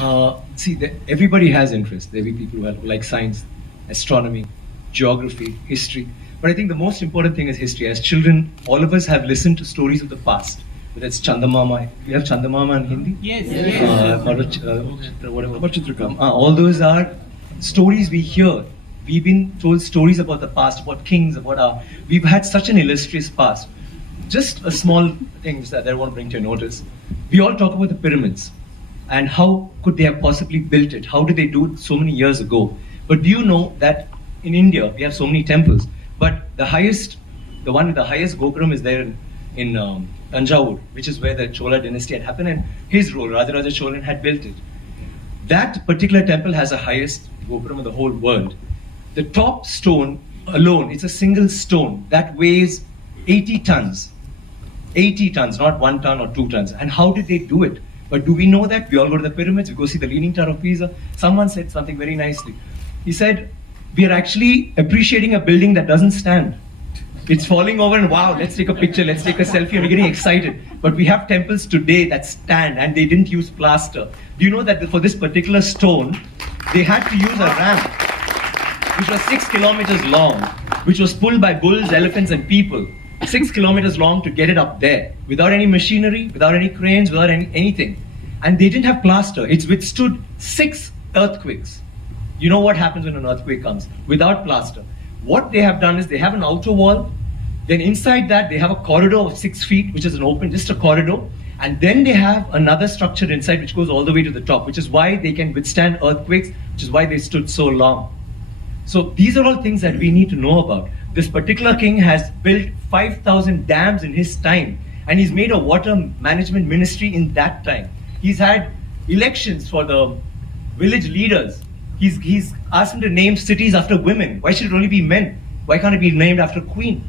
Everybody has interest. There will be people who like science, astronomy, geography, history. But I think the most important thing is history. As children, all of us have listened to stories of the past. Whether it's Chandamama, we have Chandamama in Hindi? Yes. All those are stories we hear. We've been told stories about the past, about kings, we've had such an illustrious past. Just a small things that I want to bring to your notice. We all talk about the pyramids and how could they have possibly built it? How did they do it so many years ago? But do you know that in India we have so many temples, but the one with the highest Gopuram is there in Tanjavur, which is where the Chola dynasty had happened, and his role, Rajaraja Cholan, had built it. That particular temple has the highest Gopuram in the whole world. The top stone alone, it's a single stone that weighs 80 tons. 80 tons, not 1 ton or 2 tons. And how did they do it? But do we know that? We all go to the pyramids, we go see the Leaning Tower of Pisa. Someone said something very nicely. He said, we are actually appreciating a building that doesn't stand. It's falling over and wow, let's take a picture, let's take a selfie, and we're getting excited. But we have temples today that stand and they didn't use plaster. Do you know that for this particular stone, they had to use a ramp, which was 6 kilometers long, which was pulled by bulls, elephants, and people. 6 kilometers long to get it up there, without any machinery, without any cranes, without anything. And they didn't have plaster. It's withstood 6 earthquakes. You know what happens when an earthquake comes? Without plaster. What they have done is they have an outer wall, then inside that they have a corridor of 6 feet, which is an open, just a corridor, and then they have another structure inside which goes all the way to the top, which is why they can withstand earthquakes, which is why they stood so long. So these are all things that we need to know about. This particular king has built 5,000 dams in his time, and he's made a water management ministry in that time. He's had elections for the village leaders. He's asked them to name cities after women. Why should it only be men? Why can't it be named after queen?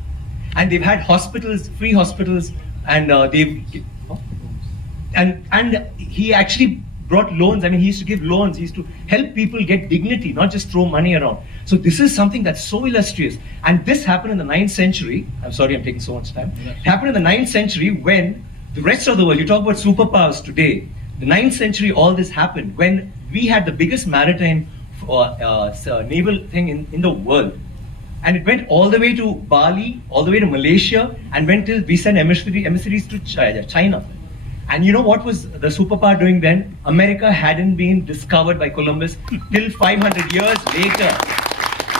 And they've had hospitals, free hospitals, and he actually brought loans. I mean, he used to give loans. He used to help people get dignity, not just throw money around. So this is something that's so illustrious. And this happened in the 9th century. I'm sorry, I'm taking so much time. It happened in the 9th century when the rest of the world, you talk about superpowers today. The 9th century, all this happened when we had the biggest maritime naval thing in the world. And it went all the way to Bali, all the way to Malaysia, and went till we sent emissaries to China. And you know what was the superpower doing then? America hadn't been discovered by Columbus till 500 years later.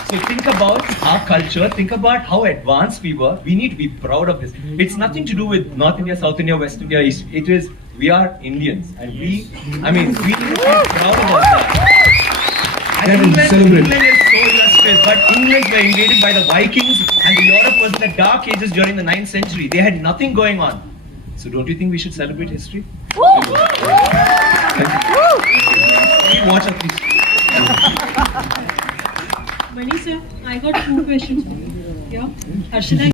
So think about our culture, think about how advanced we were. We need to be proud of this. It's nothing to do with North India, South India, West India, East. It is, we are Indians. And we need to feel proud about that. And England is so illustrious, but England were invaded by the Vikings, and Europe was in the dark ages during the 9th century. They had nothing going on. So don't you think we should celebrate history? Thank you. Watch out, please. Mani sir, I got 2 questions for you. Yeah. Harshada